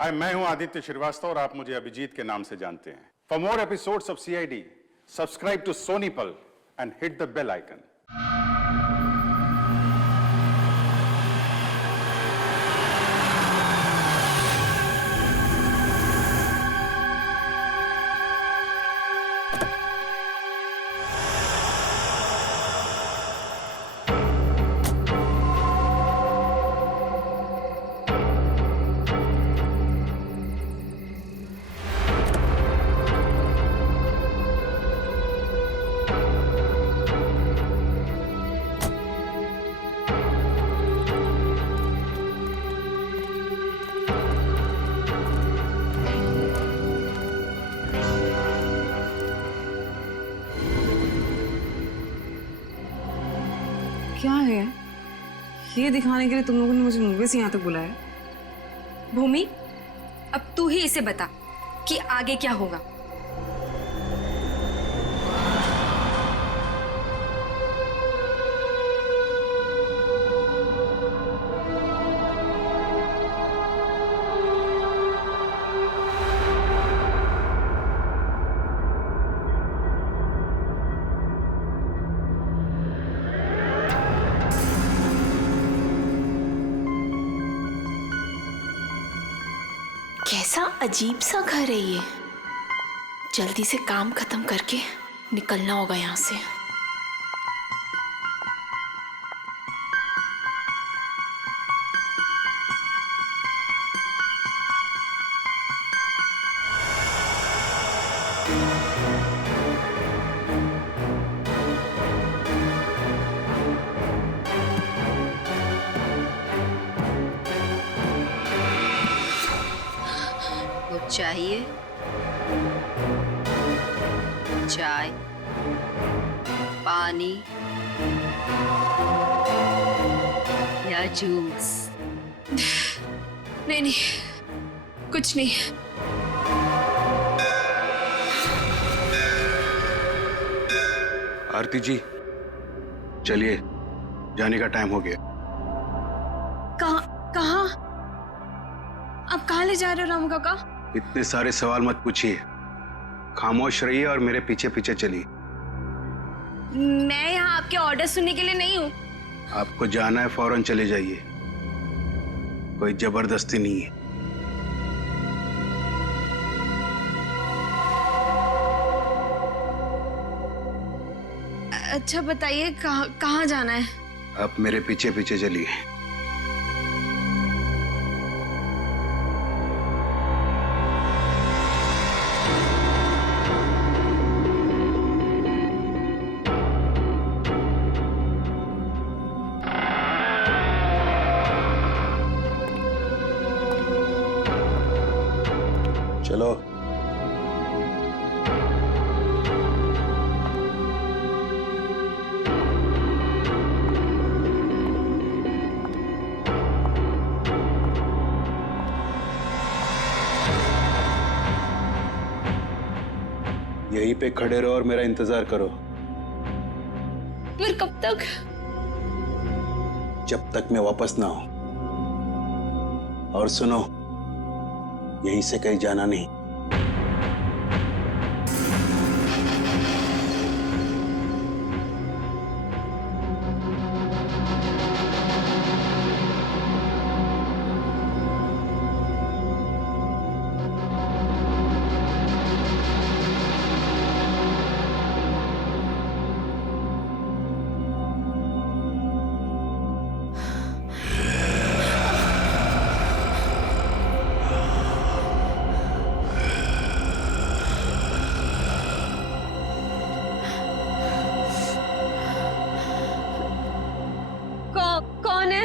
हाय, मैं हूं आदित्य श्रीवास्तव और आप मुझे अभिजीत के नाम से जानते हैं। For more episodes of CID, subscribe to Sony Pal and hit the bell icon. क्या है ये दिखाने के लिए तुम लोगों ने मुझे मुंबई से यहाँ तक बुलाया? भूमि, अब तू ही इसे बता कि आगे क्या होगा। कैसा अजीब सा घर है ये। जल्दी से काम खत्म करके निकलना होगा यहाँ से। कुछ चाहिए? चाय, पानी या जूस? नहीं, कुछ नहीं। आरती जी, चलिए, जाने का टाइम हो गया। कहाँ? आप कहाँ ले जा रहे हो रामू काका? इतने सारे सवाल मत पूछिए, खामोश रहिए और मेरे पीछे पीछे चलिए। मैं यहाँ आपके ऑर्डर सुनने के लिए नहीं हूँ। आपको जाना है, फौरन चले जाइए, कोई जबरदस्ती नहीं है। अच्छा बताइए, कहाँ जाना है? आप मेरे पीछे पीछे चलिए। चलो। यहीं पे खड़े रहो और मेरा इंतजार करो। फिर कब तक? जब तक मैं वापस ना आऊं। और सुनो, यहीं से कहीं जाना नहीं। कौन है?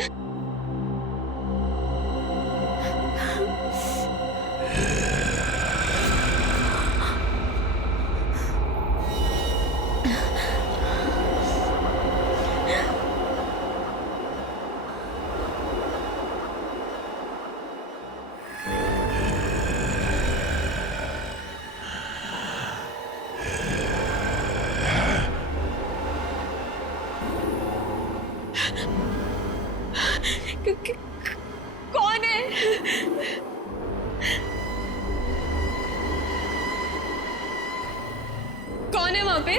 कौन है? यहाँ पे?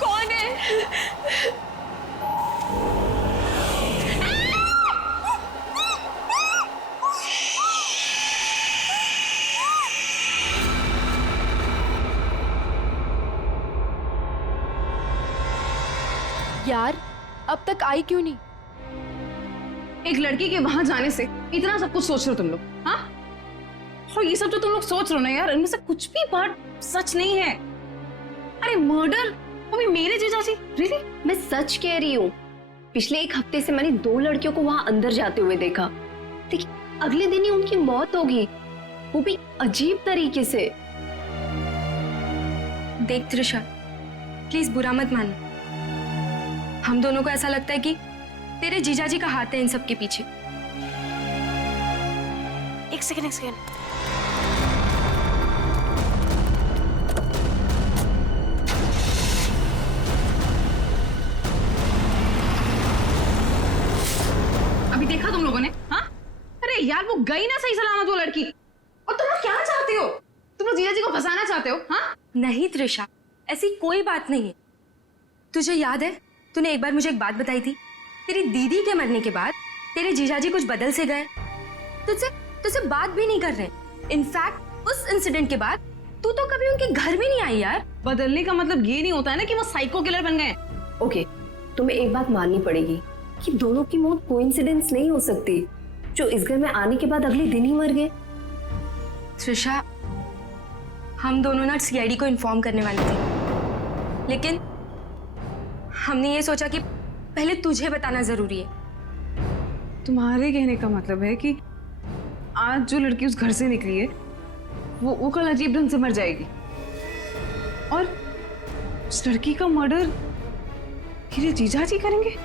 कौन है? यार अब तक आई क्यों नहीं? एक लड़की के वहां जाने से इतना सब कुछ सोच रहे हो तुम लोग? हाँ, और ये सब जो तुम लोग सोच रहे हो ना यार, इनमें से कुछ भी बात सच नहीं है। अरे मर्डर, वो भी मेरे जीजाजी? रियली? मैं सच कह रही हूँ। पिछले एक हफ्ते से मैंने 2 लड़कियों को वहां अंदर जाते हुए देखा, लेकिन अगले दिन ही उनकी मौत होगी, वो भी अजीब तरीके से। देख त्रिशा, प्लीज बुरा मत मानना। हम दोनों को ऐसा लगता है कि तेरे जीजाजी का हाथ है इन सब के पीछे। एक सेकंड। अभी देखा तुम लोगों ने? हाँ, अरे यार वो गई ना सही सलामत वो लड़की। और तुम लोग क्या चाहते हो? तुम लोग जीजाजी को फंसाना चाहते हो? हाँ नहीं त्रिशा, ऐसी कोई बात नहीं है। तुझे याद है तूने एक बार मुझे एक बात बताई थी, तेरी दीदी के मरने के बाद तेरे जीजाजी कुछ बदल से गए, तुझसे बात भी नहीं कर रहे। इनफैक्ट उस इंसिडेंट के बाद तू तो कभी उनके घर भी नहीं आई यार। बदलने का मतलब ये नहीं होता है ना कि वो साइको किलर बन गए। ओके, तुम्हें एक बात माननी पड़ेगी कि दोनों की मौत कोइंसिडेंस नहीं हो सकती, जो इस घर में आने के बाद अगले दिन ही मर गए। त्रिशा, हम दोनों ना सीआईडी को इन्फॉर्म करने वाले थे, लेकिन हमने ये सोचा कि पहले तुझे बताना जरूरी है। तुम्हारे कहने का मतलब है कि आज जो लड़की उस घर से निकली है वो कल अजीब ढंग से मर जाएगी, और उस लड़की का मर्डर मेरे जीजाजी करेंगे?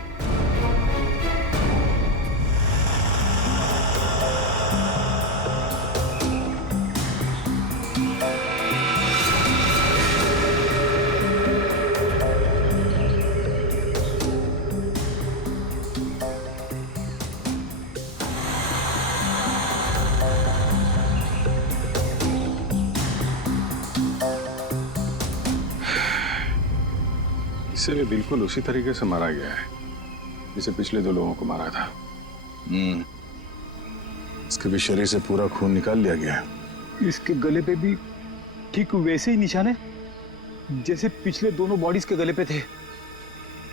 इसे भी बिल्कुल उसी तरीके से मारा गया है जिसे पिछले 2 लोगों को मारा था। इसके भी शरीर से पूरा खून निकाल लिया गया है। इसके गले पे भी ठीक वैसे ही निशान है जैसे पिछले दोनों बॉडीज के गले पे थे।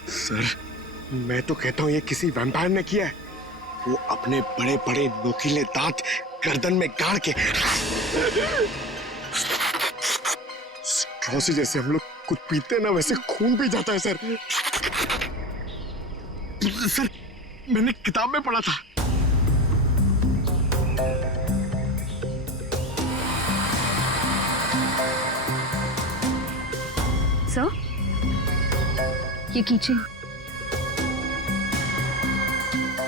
सर, मैं तो कहता हूँ ये किसी वैम्पायर ने किया है। वो अपने बड़े बड़े नोकीले दांत गर्दन में गाड़ के स्ट्रॉ से जैसे हम लोग कुछ पीते ना वैसे खून पी जाता है सर। सर, मैंने किताब में पढ़ा था। सर, ये कीचेन।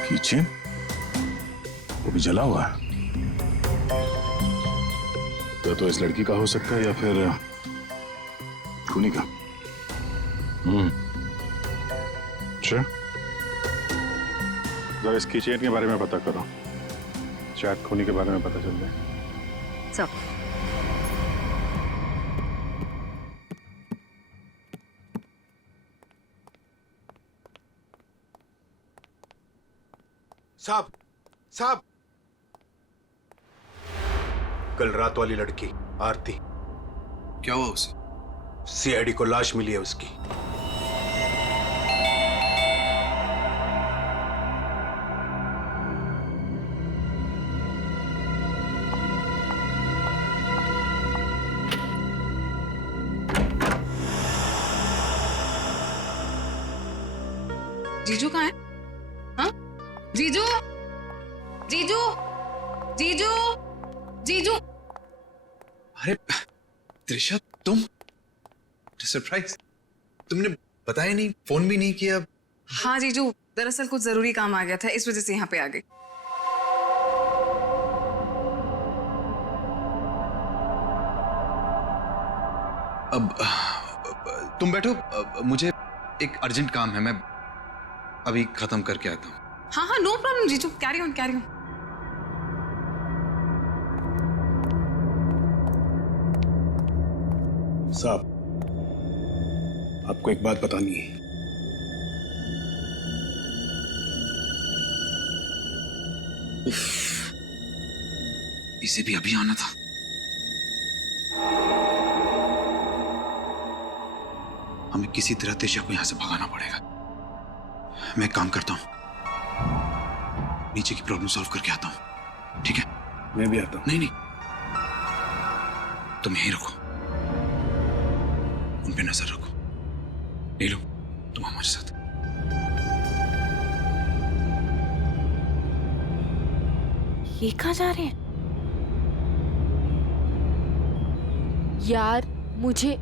कीचेन? वो भी जला हुआ है। तो इस लड़की का हो सकता है या फिर खूनी का। अच्छा, जरा इस कीचेन के बारे में पता करो, शायद खूनी के बारे में पता चल जाए। सर, साहब, कल रात वाली लड़की आरती, क्या हुआ उसे? सीआईडी को लाश मिली है उसकी। जीजू कहाँ है? हाँ, जीजू, जीजू, जीजू, जीजू। अरे त्रिशा, तुम? सरप्राइज, तुमने बताया नहीं, फोन भी नहीं किया। हाँ जीजू, दरअसल कुछ जरूरी काम आ गया था, इस वजह से यहाँ पे आ गई। अब तुम बैठो, मुझे एक अर्जेंट काम है, मैं अभी खत्म करके आता हूँ। हाँ हाँ, नो प्रॉब्लम जीजू, कैरी ऑन कैरी ऑन। साहब, आपको एक बात बतानी है। इसे भी अभी आना था। हमें किसी तरह तेजा को यहां से भगाना पड़ेगा। मैं एक काम करता हूं, नीचे की प्रॉब्लम सॉल्व करके आता हूं, ठीक है? मैं भी आता हूं। नहीं नहीं, तुम यहीं रखो, उन पे नजर रखो। ले लो, तुम हमारे साथ। ये कहाँ जा रहे हैं? यार मुझे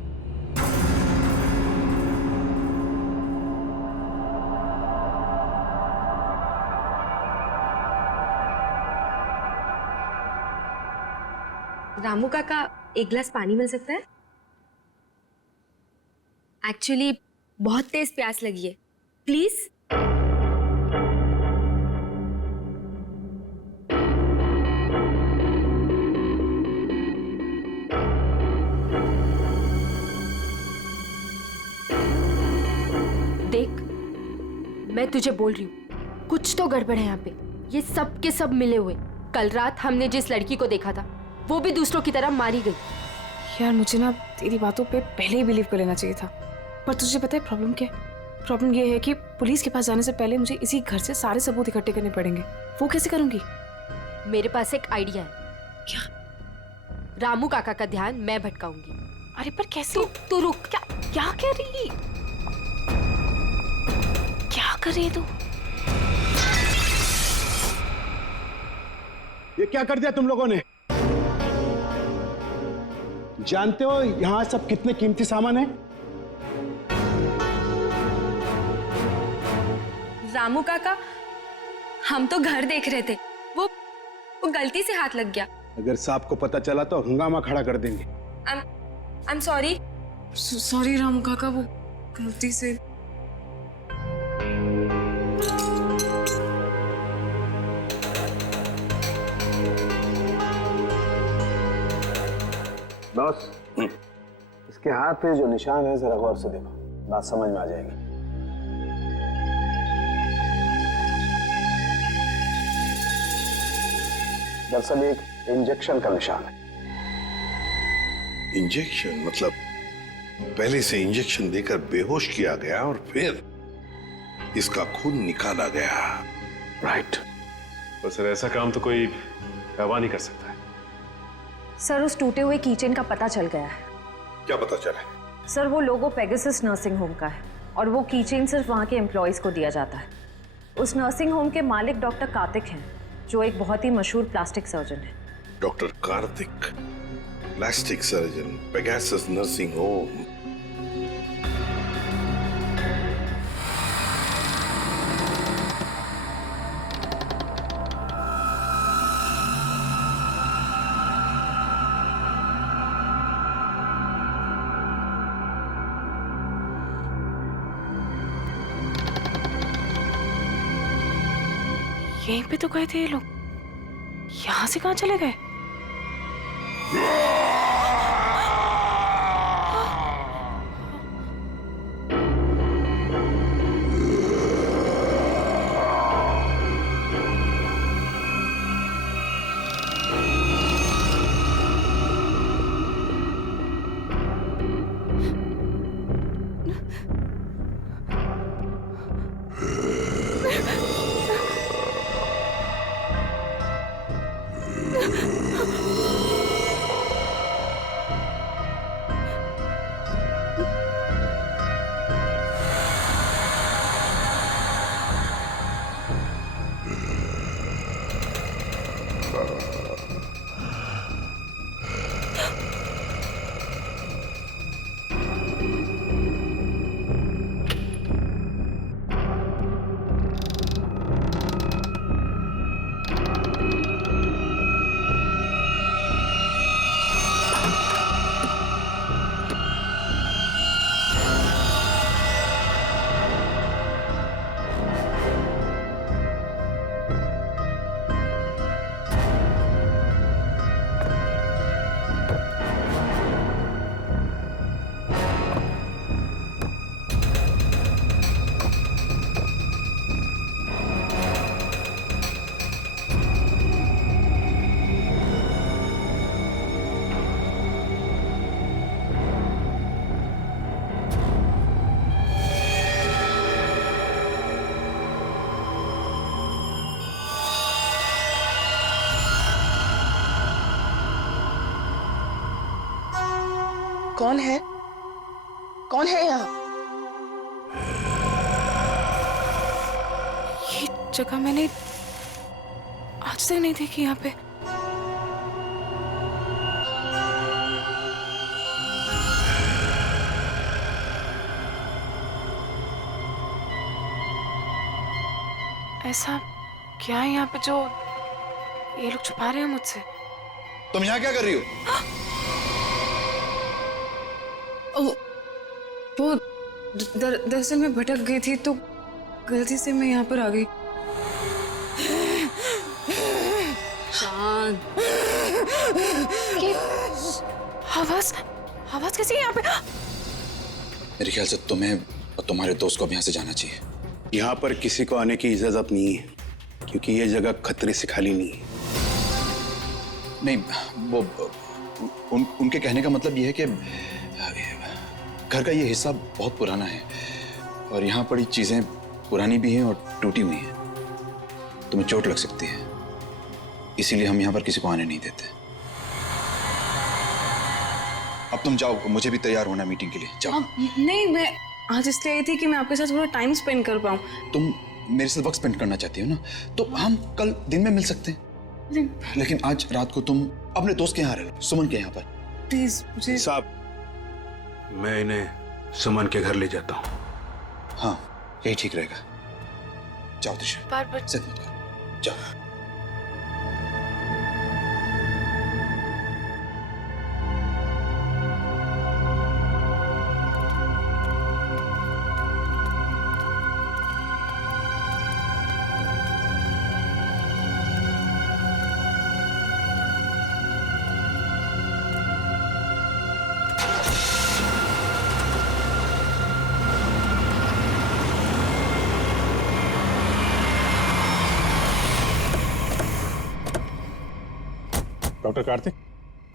रामू काका, एक गिलास पानी मिल सकता है? एक्चुअली बहुत तेज प्यास लगी है, प्लीज। देख, मैं तुझे बोल रही हूँ, कुछ तो गड़बड़ है यहाँ पे। ये सब के सब मिले हुए। कल रात हमने जिस लड़की को देखा था, वो भी दूसरों की तरह मारी गई। यार मुझे ना तेरी बातों पे पहले ही बिलीव कर लेना चाहिए था, पर तुझे पता है प्रॉब्लम क्या है? प्रॉब्लम ये है कि पुलिस के पास जाने से पहले मुझे इसी घर से सारे सबूत इकट्ठे करने पड़ेंगे। वो कैसे करूंगी? मेरे पास एक आइडिया है। क्या? रामू काका का ध्यान मैं भटकाऊंगी। अरे पर कैसे? तू रुक। क्या क्या कह रही? क्या कर रही है तू? ये क्या कर दिया तुम लोगों ने? जानते हो यहां सब कितने कीमती सामान है? रामू काका, हम तो घर देख रहे थे, वो गलती से हाथ लग गया। अगर साहब को पता चला तो हंगामा खड़ा कर देंगे। I am sorry. Sorry Ramu काका, वो गलती से। बॉस, इसके हाथ पे जो निशान है जरा गौर से देखो, बात समझ में आ जाएगी। दरअसल एक इंजेक्शन का निशान है। इंजेक्शन? मतलब पहले से इंजेक्शन देकर बेहोश किया गया और फिर इसका खून निकाला गया। राइट। तो सर ऐसा काम तो कोई गवाह नहीं कर सकता है। सर, उस टूटे हुए कीचेन का पता चल गया है। क्या पता चला? सर, वो लोगो पेगासस नर्सिंग होम का है और वो कीचेन सिर्फ वहाँ के एम्प्लॉयज को दिया जाता है। उस नर्सिंग होम के मालिक डॉक्टर कार्तिक हैं, जो एक बहुत ही मशहूर प्लास्टिक सर्जन है। Doctor Kartik, plastic surgeon, Pegasus nursing home. यहीं पे तो गए थे ये लोग, यहाँ से कहाँ चले गए? कौन है? कौन है यहाँ? ये जगह मैंने आज तक नहीं देखी यहाँ पे। ऐसा क्या है यहाँ पे जो ये लोग छुपा रहे हैं मुझसे? तुम यहाँ क्या कर रही हो? वो दरअसल मैं भटक गई थी तो गलती से मैं यहाँ पर आ गई। शांत। आवाज आवाज कैसी है यहाँ पे? मेरे ख्याल से तुम्हें और तुम्हारे दोस्त को अब यहाँ से जाना चाहिए। यहाँ पर किसी को आने की इजाजत नहीं है क्योंकि ये जगह खतरे से खाली नहीं है। नहीं, वो उनके कहने का मतलब ये है कि घर का ये हिस्सा बहुत पुराना है और यहाँ पड़ी चीजें पुरानी भी हैं और टूटी हुई हैं। तुम्हें चोट लग सकती है, इसीलिए हम यहाँ पर किसी को आने नहीं देते। अब तुम जाओ, मुझे भी तैयार होना मीटिंग के लिए। जाओ। नहीं, मैं आज इसलिए आई थी कि मैं आपके साथ थोड़ा टाइम स्पेंड कर पाऊँ। तुम मेरे साथ वक्त स्पेंड करना चाहती हो ना, तो हम कल दिन में मिल सकते हैं। लेकिन आज रात को तुम अपने दोस्त के यहाँ रह लो, सुमन के यहाँ पर। प्लीज मुझे। साहब, मैं इन्हें सुमन के घर ले जाता हूँ। हाँ, यही ठीक रहेगा। जाओ दिशा, बार-बार जिद मत करो, जाओ। डॉक्टर कार्तिक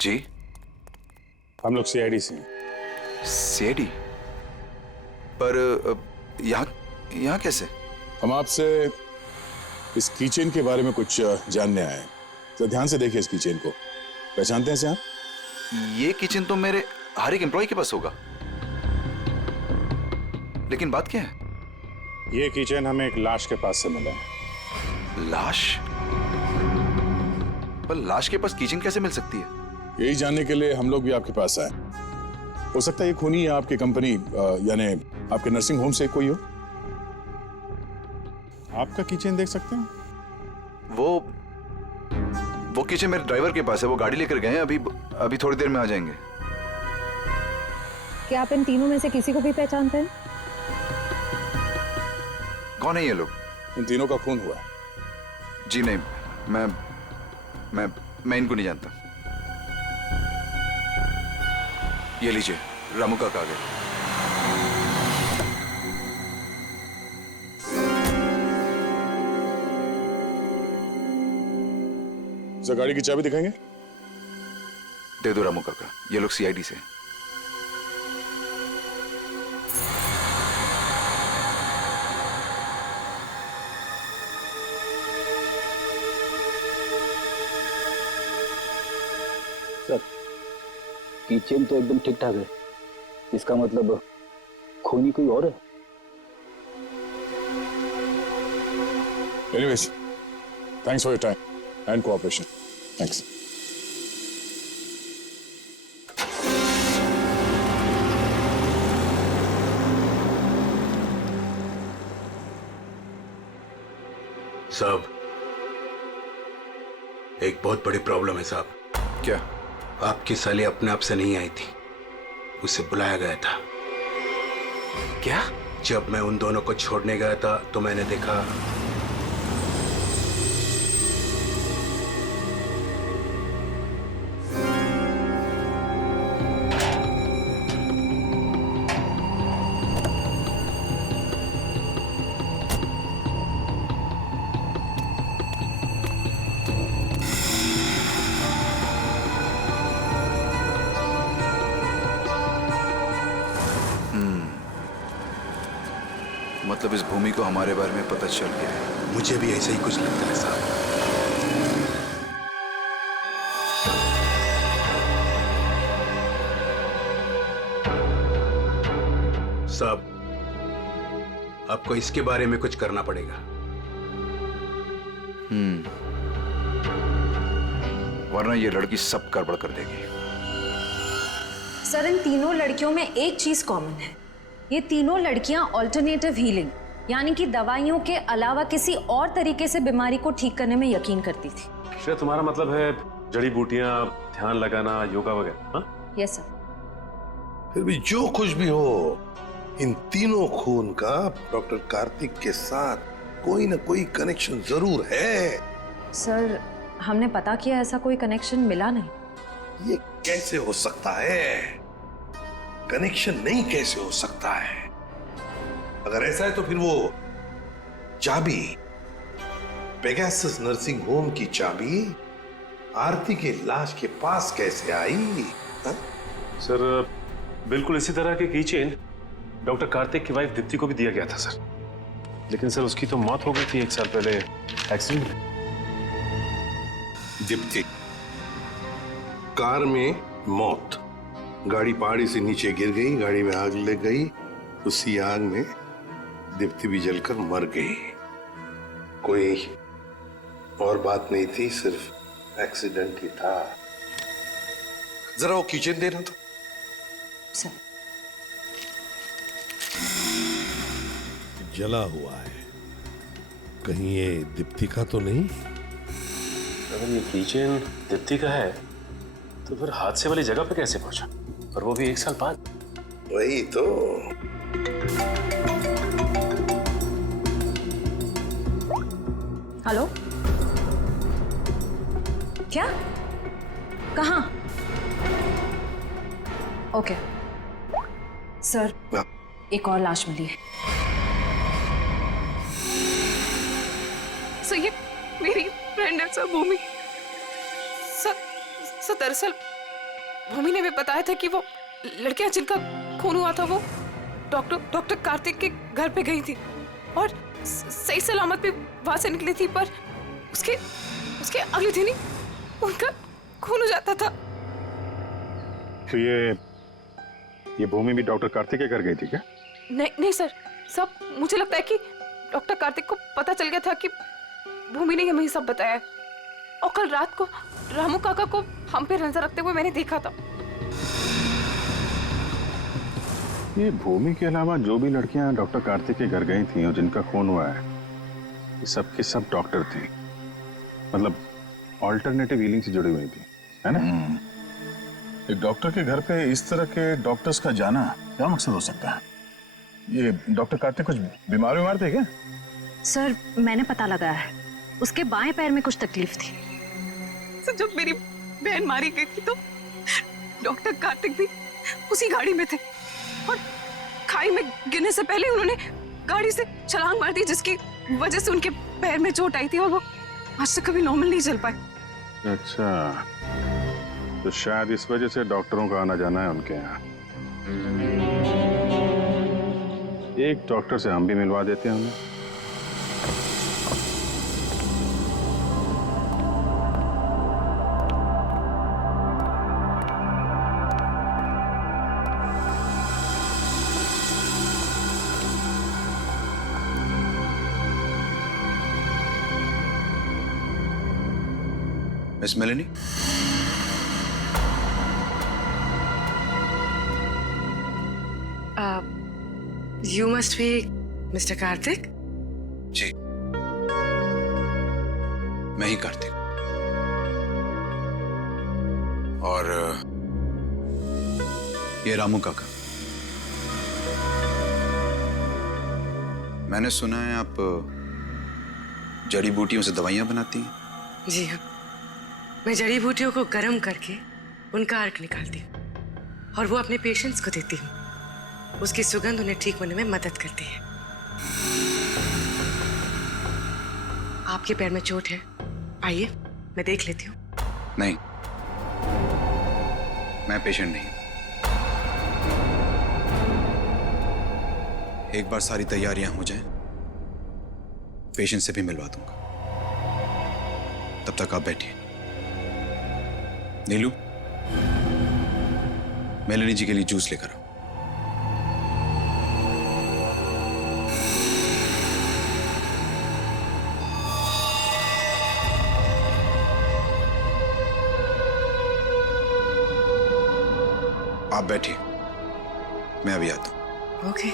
जी, हम लोग सीआईडी से हैं। सीआईडी? पर यहाँ कैसे? हम आपसे इस कीचेन के बारे में कुछ जानने आए हैं। तो ध्यान से देखिए इस कीचेन को। पहचानते हैं इसे आप? ये किचन तो मेरे हर एक एम्प्लॉय के पास होगा, लेकिन बात क्या है? ये कीचेन हमें एक लाश के पास से मिला है। लाश? पर लाश के पास किचन कैसे मिल सकती है? यही जानने के लिए हम लोग भी आपके पास आए। हो सकता है ये खूनी या आपकी कंपनी यानी आपके नर्सिंग होम से कोई हो। आपका किचन देख सकते हैं? वो किचन मेरे ड्राइवर के पास है, वो गाड़ी लेकर गए हैं। अभी थोड़ी देर में आ जाएंगे। क्या आप इन तीनों में से किसी को भी पहचानते हैं? कौन है ये लोग? इन तीनों का खून हुआ है। जी नहीं, मैं इनको नहीं जानता। ये लीजिए, रामू का कागज। सर, गाड़ी की चाबी दिखाएंगे? दे दो रामू काका, ये लोग सीआईडी से। सर, किचन तो एकदम ठीक ठाक है। इसका मतलब खूनी कोई और है? Anyways, thanks for your time and cooperation. Thanks. साहब, एक बहुत बड़ी प्रॉब्लम है साहब। क्या? आपकी साली अपने आप से नहीं आई थी, उसे बुलाया गया था। क्या? जब मैं उन दोनों को छोड़ने गया था तो मैंने देखा मतलब इस भूमि को हमारे बारे में पता चल गया है। मुझे भी ऐसा ही कुछ लगता है साहब। साहब, आपको इसके बारे में कुछ करना पड़ेगा। वरना ये लड़की सब गड़बड़ कर देगी। सर, इन तीनों लड़कियों में एक चीज कॉमन है। ये तीनों लड़कियां ऑल्टरनेटिव हीलिंग यानी कि दवाइयों के अलावा किसी और तरीके से बीमारी को ठीक करने में यकीन करती थी। शायद तुम्हारा मतलब है जड़ी बूटियां, ध्यान लगाना, योगा वगैरह। हाँ, यस सर। फिर भी जो कुछ भी हो, इन तीनों खून का डॉक्टर कार्तिक के साथ कोई ना कोई कनेक्शन जरूर है। सर, हमने पता किया, ऐसा कोई कनेक्शन मिला नहीं। ये कैसे हो सकता है? कनेक्शन नहीं कैसे हो सकता है? अगर ऐसा है तो फिर वो चाबी, पेगासस नर्सिंग होम की चाबी आरती के लाश के पास कैसे आई? हा? सर, बिल्कुल इसी तरह के कीचेन डॉक्टर कार्तिक की वाइफ दीप्ति को भी दिया गया था सर। लेकिन सर उसकी तो मौत हो गई थी 1 साल पहले एक्सीडेंट में। दीप्ति, कार में मौत, गाड़ी पहाड़ी से नीचे गिर गई, गाड़ी में आग लग गई, उसी आग में दीप्ति भी जलकर मर गई। कोई और बात नहीं थी, सिर्फ एक्सीडेंट ही था। जरा वो किचन देना तो। सर, जला हुआ है, कहीं ये दीप्ति का तो नहीं? अगर ये कीचेन दीप्ति का है तो फिर हादसे वाली जगह पे कैसे पहुंचा, और वो भी 1 साल बाद? वही तो। हेलो, क्या? कहाँ? ओके सर, एक और लाश मिली है। सर, ये मेरी फ्रेंड है सर, भूमि। सर दरअसल भूमि ने भी बताया था कि वो लड़कियां जिनका खून हुआ था वो डॉक्टर कार्तिक के घर पे गई थी और सही सलामत भी वहां से निकली थी, पर उसके अगले दिन ही उनका खून हो जाता था। तो ये भूमि भी डॉक्टर कार्तिक के घर गई थी क्या? नहीं सर, सब मुझे लगता है कि डॉक्टर कार्तिक को पता चल गया था कि भूमि ने हमें ये सब बताया है, और कल रात को रामू काका को हम पे नजर रखते हुए मैंने देखा था। ये भूमि के अलावा जो भी लड़कियां डॉक्टर कार्तिक के घर गई थी और जिनका खून हुआ है, ये सब के सब डॉक्टर थे, मतलब ऑल्टरनेटिव हीलिंग से जुड़ी हुई थी, है ना? एक डॉक्टर के घर पे इस तरह के डॉक्टर्स का जाना क्या मकसद हो सकता है? ये डॉक्टर कार्तिक कुछ बीमार थे क्या? सर, मैंने पता लगाया है, उसके बाएं पैर में कुछ तकलीफ थी। सर, जब मेरी बहन मारी गई थी तो डॉक्टर कार्तिक भी उसी गाड़ी में थे और खाई में गिरने से पहले उन्होंने गाड़ी से छलांग मार दी, जिसकी वजह से उनके पैर में चोट आई थी और वो आज तक कभी नॉर्मल नहीं चल पाए। अच्छा, तो शायद इस वजह से डॉक्टरों का आना जाना है उनके यहाँ। एक डॉक्टर से हम भी मिलवा देते हैं उन्हें। Miss Meloni, You must be Mr. Karthik? जी, मैं ही कार्तिक। और ये रामू काका। मैंने सुना है आप जड़ी बूटियों से दवाइयां बनाती हैं। जी हाँ, मैं जड़ी बूटियों को गर्म करके उनका अर्क निकालती हूँ और वो अपने पेशेंट्स को देती हूँ। उसकी सुगंध उन्हें ठीक होने में मदद करती है। आपके पैर में चोट है, आइए मैं देख लेती हूँ। नहीं, मैं पेशेंट नहीं। एक बार सारी तैयारियां हो जाएं, पेशेंट से भी मिलवा दूंगा। तब तक आप बैठिए। नीलू, मेलेनी जी के लिए जूस लेकर आओ। आप बैठिए, मैं अभी आता हूँ। ओके।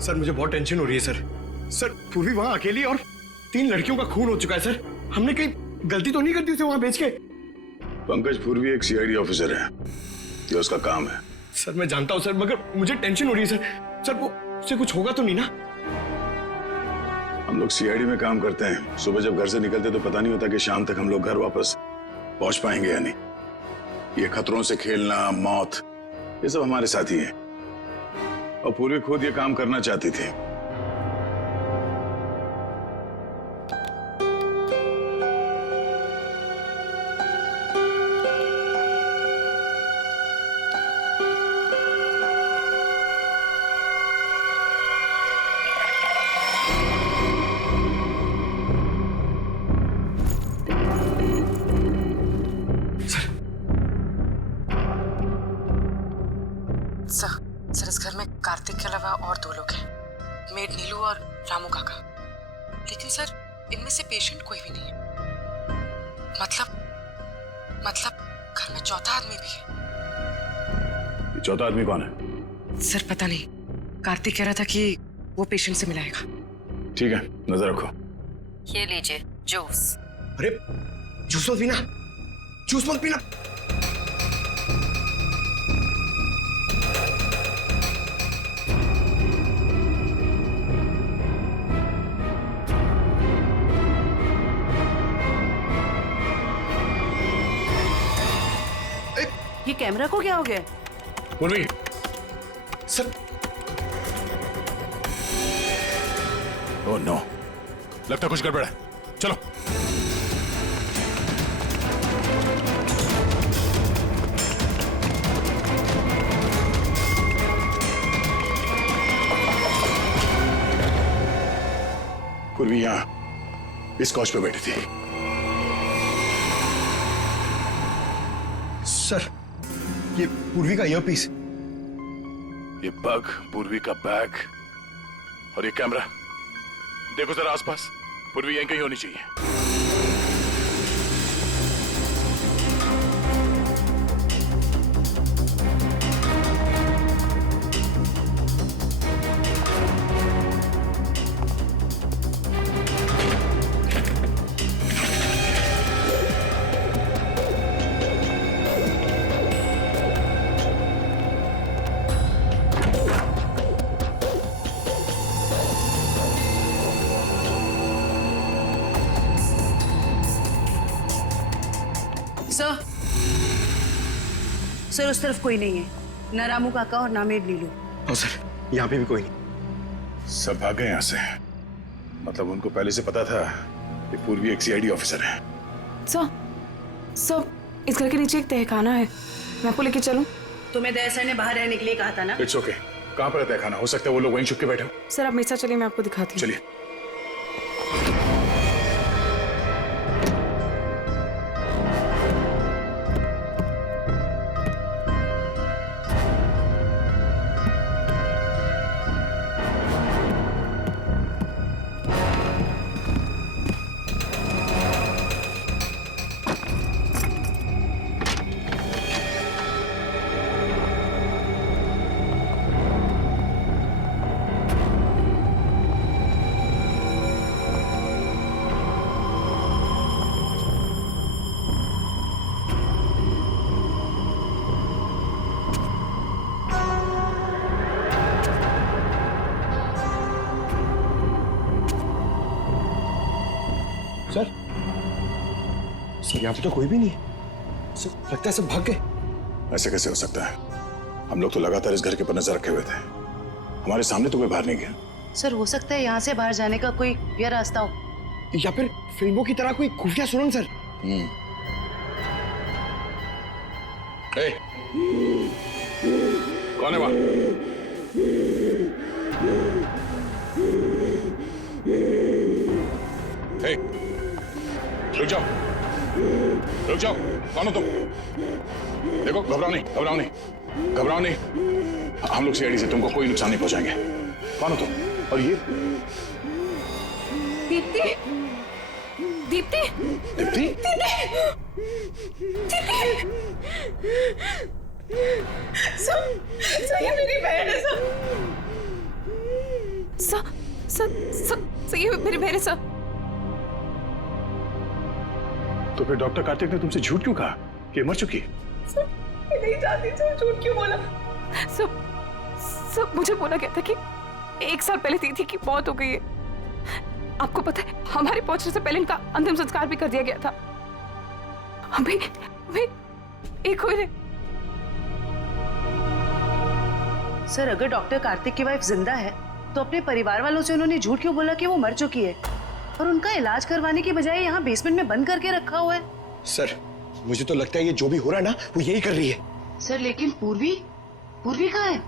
सर मुझे बहुत टेंशन हो रही है सर पूर्वी वहां अकेली और 3 लड़कियों का खून हो चुका है सर। हमने कहीं गलती तो नहीं कर दी उसे वहां बेच के? पंकज पूर्वी एक सीआईडी ऑफिसर है, ये उसका काम है। सर मैं जानता हूं सर, मगर मुझे टेंशन हो रही है सर वो उससे कुछ होगा तो नहीं ना? हम लोग सीआईडी में काम करते हैं, सुबह जब घर से निकलते तो पता नहीं होता कि शाम तक हम लोग घर वापस पहुंच पाएंगे या नहीं। ये खतरों से खेलना, मौत, ये सब हमारे साथी हैं और पूर्वी खुद ये काम करना चाहती थी। सर इस घर में कार्तिक के अलावा और 2 लोग हैं, मेड नीलू और रामू काका। लेकिन सर इनमें से पेशेंट कोई भी नहीं है। मतलब घर में चौथा आदमी भी है। ये चौथा आदमी कौन है? सर पता नहीं, कार्तिक कह रहा था कि वो पेशेंट से मिलाएगा। ठीक है, नजर रखो। ये लीजिए जूस। अरे जूस मत पीना। ये कैमरा को क्या हो गया? पूर्वी सर। ओह नो, लगता कुछ गड़बड़ है, चलो। पूर्वी यहाँ इस कॉच पे बैठी थी। सर ये पूर्वी का ईयरपीस, ये पग, पूर्वी का बैग और ये कैमरा। देखो जरा आसपास, पूर्वी यहीं कहीं होनी चाहिए। सर उस तरफ कोई नहीं है, ना रामू काका और ना मेड नीलू। और सर यहाँ पे भी कोई नहीं। सब भाग गए यहाँ से, मतलब उनको पहले से पता था कि पूर्वी एक सीआईडी ऑफिसर है। सर इस घर के नीचे एक तहखाना है, मैं आपको लेके चलूं? तुम्हें दया सर ने बाहर रहने के लिए कहा था ना। इट्स ओके, कहाँ पर है तहखाना? हो सकता है वो लोग वहीं छुप के बैठे हो। सर आप मेरे साथ चलिए, मैं आपको दिखाती हूँ। चलिए। सर यहाँ पे तो कोई भी नहीं है। सर लगता है सब भाग गए। ऐसे कैसे हो सकता है? हम लोग तो लगातार इस घर के ऊपर नजर रखे हुए थे, हमारे सामने तो कोई बाहर नहीं गया। सर हो सकता है यहाँ से बाहर जाने का कोई या रास्ता हो, या फिर फिल्मों की तरह कोई खुफिया सुरंग। सर कौन है वहां? रुक जाओ, रुक जाओ। कौन हो तुम? देखो, घबराओ नहीं, घबराओ नहीं। घबराओ नहीं, हम लोग सीआईडी से तुमको कोई नुकसान नहीं पहुंचाएंगे। कौन हो तुम? और ये दीप्ति, दीप्ति, दीप्ति? सर ये मेरी बहन है सर, ये मेरी बहन है सर। तो फिर डॉक्टर कार्तिक ने तुमसे झूठ क्यों कहा कि मर चुकी है? मैं नहीं जानती सर, झूठ क्यों बोला? सब मुझे बोला गया था कि 1 साल पहले दीदी की मौत हो गई है। आपको पता है हमारे पहुंचने से पहले इनका अंतिम संस्कार भी कर दिया गया था। अभी एक हुए। सर अगर डॉक्टर कार्तिक की वाइफ जिंदा है तो अपने परिवार वालों से उन्होंने झूठ क्यों बोला कि वो मर चुकी है और उनका इलाज करवाने की बजाय यहाँ बेसमेंट में बंद करके रखा हुआ है? सर मुझे तो लगता है ये जो भी हो रहा है ना वो यही कर रही है। सर लेकिन पूर्वी कहाँ है?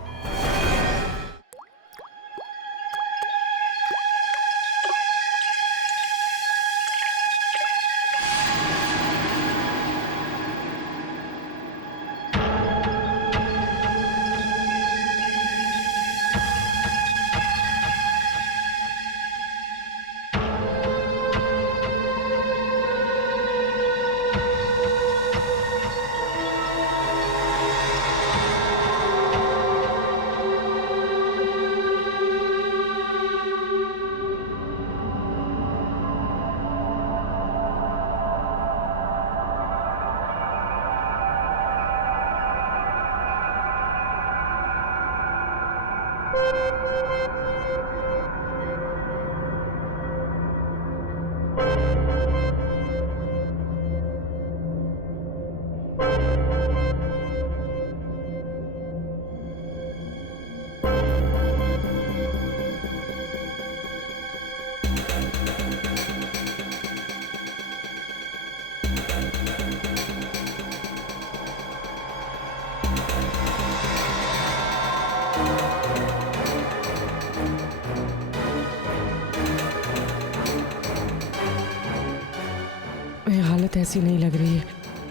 हालत ऐसी नहीं लग रही है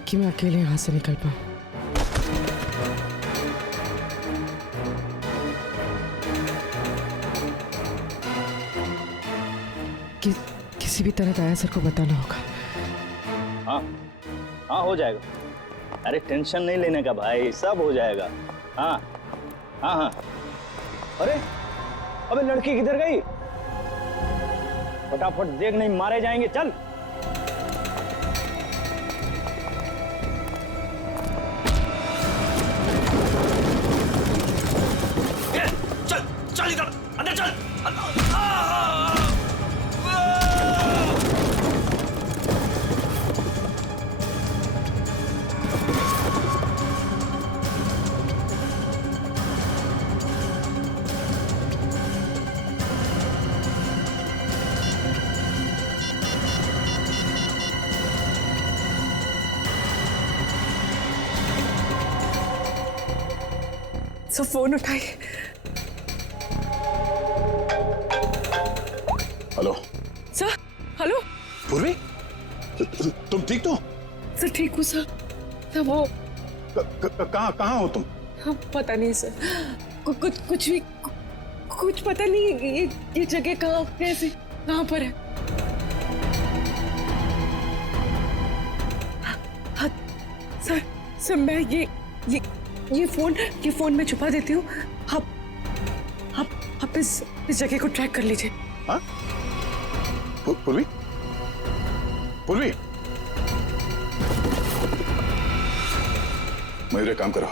कि मैं अकेले यहाँ से निकल पाऊँ। किसी भी तरह दया सर को बताना होगा। हाँ हाँ हो जाएगा, अरे टेंशन नहीं लेने का भाई, सब हो जाएगा। हाँ हाँ हाँ। अरे अबे लड़की किधर गई? फटाफट देख, नहीं मारे जाएंगे। चल सो फोन उठाई। Hello sir. हेलो पूर्वी, तुम ठीक तो? सर ठीक हूँ सर। सर वो कहाँ हो तुम? हाँ, पता नहीं सर, कुछ पता नहीं। ये जगह कहाँ, कैसे, कहाँ पर है? हाँ, सर मैं ये फोन में छुपा देती हूँ। आप इस जगह को ट्रैक कर लीजिए। हाँ? पूर्वी, मयूर काम करो,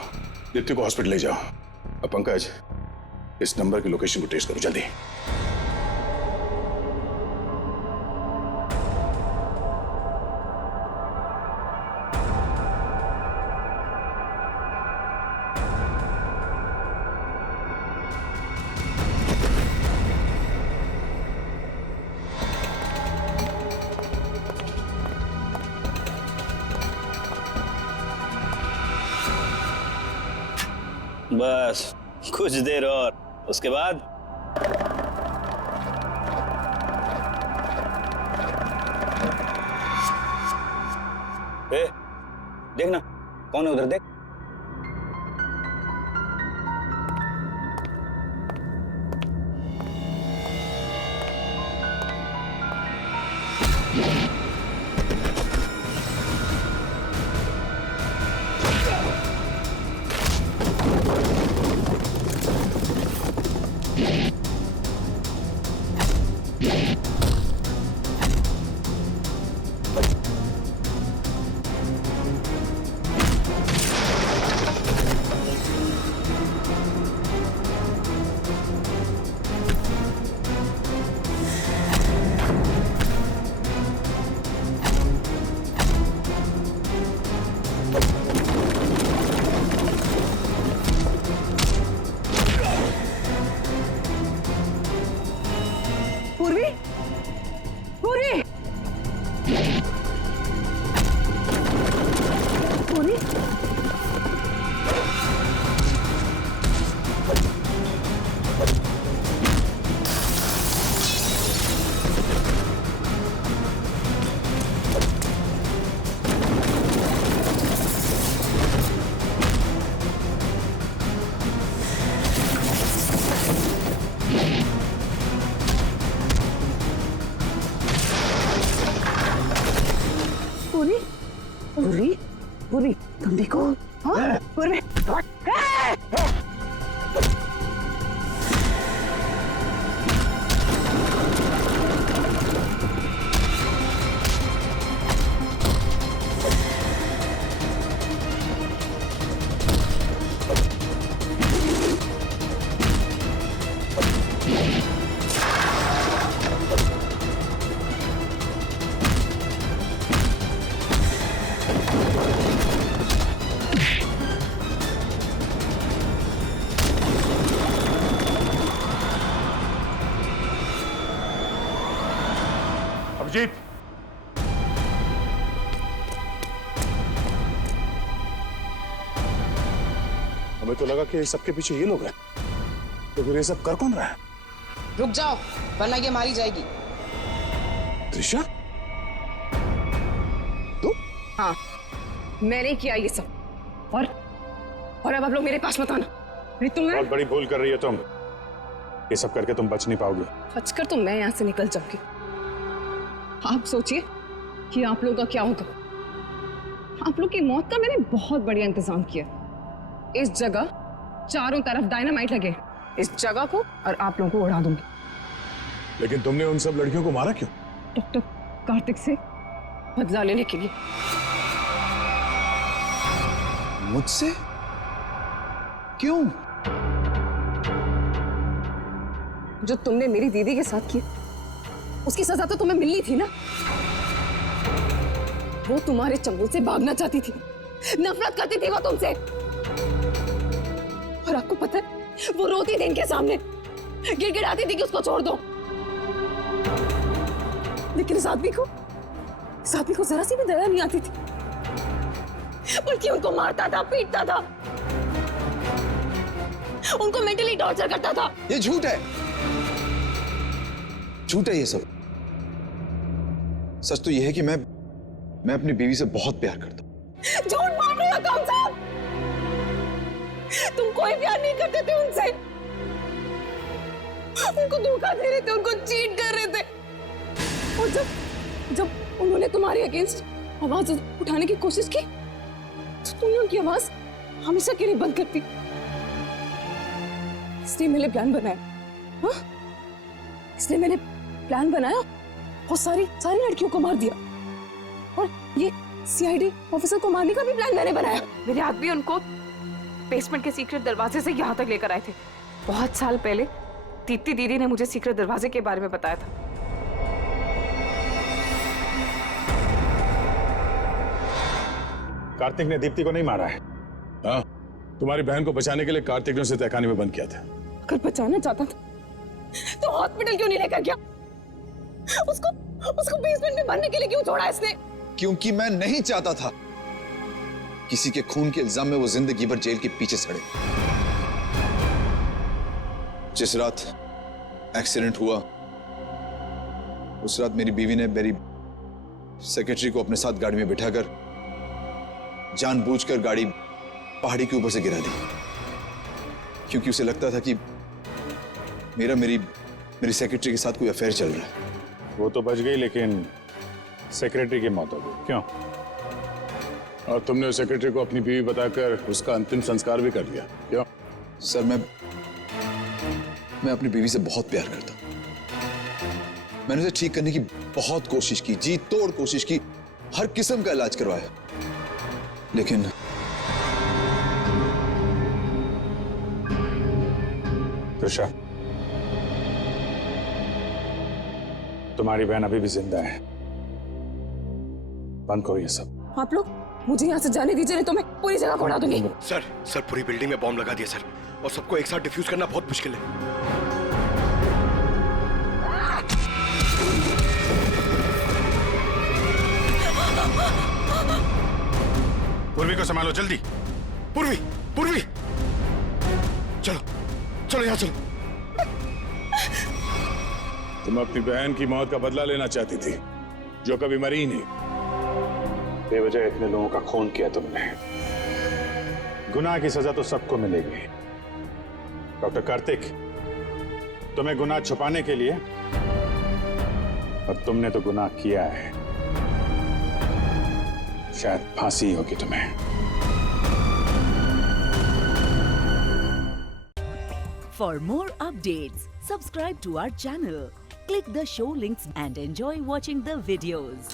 दीप्ति को हॉस्पिटल ले जाओ। अब पंकज, इस नंबर की लोकेशन को ट्रेस करो जल्दी। बस कुछ देर और, उसके बाद देखना कौन है उधर, देख। पूर्वी, पूर्वी, पूर्वी, पूरी, पूरी, पूरी, तुम देखो, हाँ, पूरी, अभिजीत, हमें तो लगा कि सबके पीछे ये लोग हैं, तो फिर ये सब कर कौन रहा है? रुक जाओ वरना ये मारी जाएगी। त्रिशा, तू? हाँ, मैंने किया ये सब और अब आप लोग मेरे पास मत आना। नहीं तुम बहुत बड़ी भूल कर रही हो तुम। ये सब करके तुम बच नहीं पाओगी। बचकर तो मैं यहाँ से निकल जाऊंगी। आप सोचिए कि आप लोगों का क्या होगा। आप लोग की मौत का मैंने बहुत बढ़िया इंतजाम किया। इस जगह चारों तरफ डायनामाइट लगे, इस जगह को और आप लोगों को उड़ा दूंगी। लेकिन तुमने उन सब लड़कियों को मारा क्यों? डॉक्टर कार्तिक से बदला लेने के लिए। मुझसे? क्यों? जो तुमने मेरी दीदी के साथ किया, उसकी सजा तो तुम्हें मिलनी थी ना। वो तुम्हारे चंगुल से भागना चाहती थी, नफरत करती थी वो तुमसे। और आपको पता है, वो रोती थी इनके सामने, गिड़गिड़ाती थी कि उसको छोड़ दो। लेकिन इस आदमी को जरा सी भी दया नहीं आती थी, बल्कि उनको मारता था, पीटता था, उनको मेंटली टॉर्चर करता था। ये झूठ है, झूठ है ये सब। सच तो ये है कि मैं अपनी बीवी से बहुत प्यार करता हूं। झूठ बोल रहे हो कौन साहब? तुम कोई प्यार नहीं करते थे उनसे, उनको धोखा दे रहे थे, उनको चीट कर रहे थे। और जब उन्होंने तुम्हारे अगेंस्ट आवाज उठाने की कोशिश की, तो तुमने उनकी आवाज हमेशा के लिए बंद कर दी। इसलिए मैंने प्लान बनाया, हाँ? इसलिए मैंने प्लान बनाया और सारी लड़कियों को मार दिया। और ये सीआईडी ऑफिसर को मारने का भी प्लान मैंने बनाया। मेरे आदमी उनको बेसमेंट के सीक्रेट दरवाजे से यहाँ तक लेकर आए थे। बहुत साल पहले दीप्ति दीदी ने मुझे सीक्रेट दरवाजे के बारे में बताया था। कार्तिक ने दीप्ति को नहीं मारा है। हाँ, तुम्हारी बहन को बचाने के लिए कार्तिक ने उसे तहखाने में बंद किया था। अगर बचाना चाहता था तो हॉस्पिटल क्यों नहीं लेकर गया? उसको बेसमेंट में मरने के लिए क्यों छोड़ा इसने? क्योंकि मैं नहीं चाहता था किसी के खून के इल्जाम में वो जिंदगी भर जेल के पीछे सड़े। जिस रात एक्सीडेंट हुआ, उस रात मेरी बीवी ने मेरी सेक्रेटरी को अपने साथ गाड़ी में बिठाकर जानबूझकर गाड़ी पहाड़ी के ऊपर से गिरा दी, क्योंकि उसे लगता था कि मेरी सेक्रेटरी के साथ कोई अफेयर चल रहा है। वो तो बच गई, लेकिन सेक्रेटरी की मौत हो गई, क्यों? और तुमने उस सेक्रेटरी को अपनी बीवी बताकर उसका अंतिम संस्कार भी कर दिया, क्यों? सर मैं अपनी बीवी से बहुत प्यार करता हूं। मैंने उसे ठीक करने की बहुत कोशिश की, जी तोड़ कोशिश की, हर किस्म का इलाज करवाया, लेकिन त्रिशा, तुम्हारी बहन अभी भी जिंदा है। बंद करो ये सब। आप लोग मुझे यहाँ से जाने दीजिए, नहीं तो मैं पूरी जगह को उड़ा दूंगी। सर पूरी बिल्डिंग में बॉम्ब लगा दिया सर, और सबको एक साथ डिफ्यूज करना बहुत मुश्किल है। पूर्वी को संभालो जल्दी। पूर्वी चलो यहाँ चलो। तुम अपनी बहन की मौत का बदला लेना चाहती थी, जो कभी मरी ही नहीं। बेवजह इतने लोगों का खून किया तुमने, गुनाह की सजा तो सबको मिलेगी। डॉक्टर कार्तिक, तुम्हें गुनाह छुपाने के लिए, और तुमने तो गुनाह किया है, शायद फांसी होगी तुम्हें। For more updates, subscribe to our channel, click the show links and enjoy watching the videos.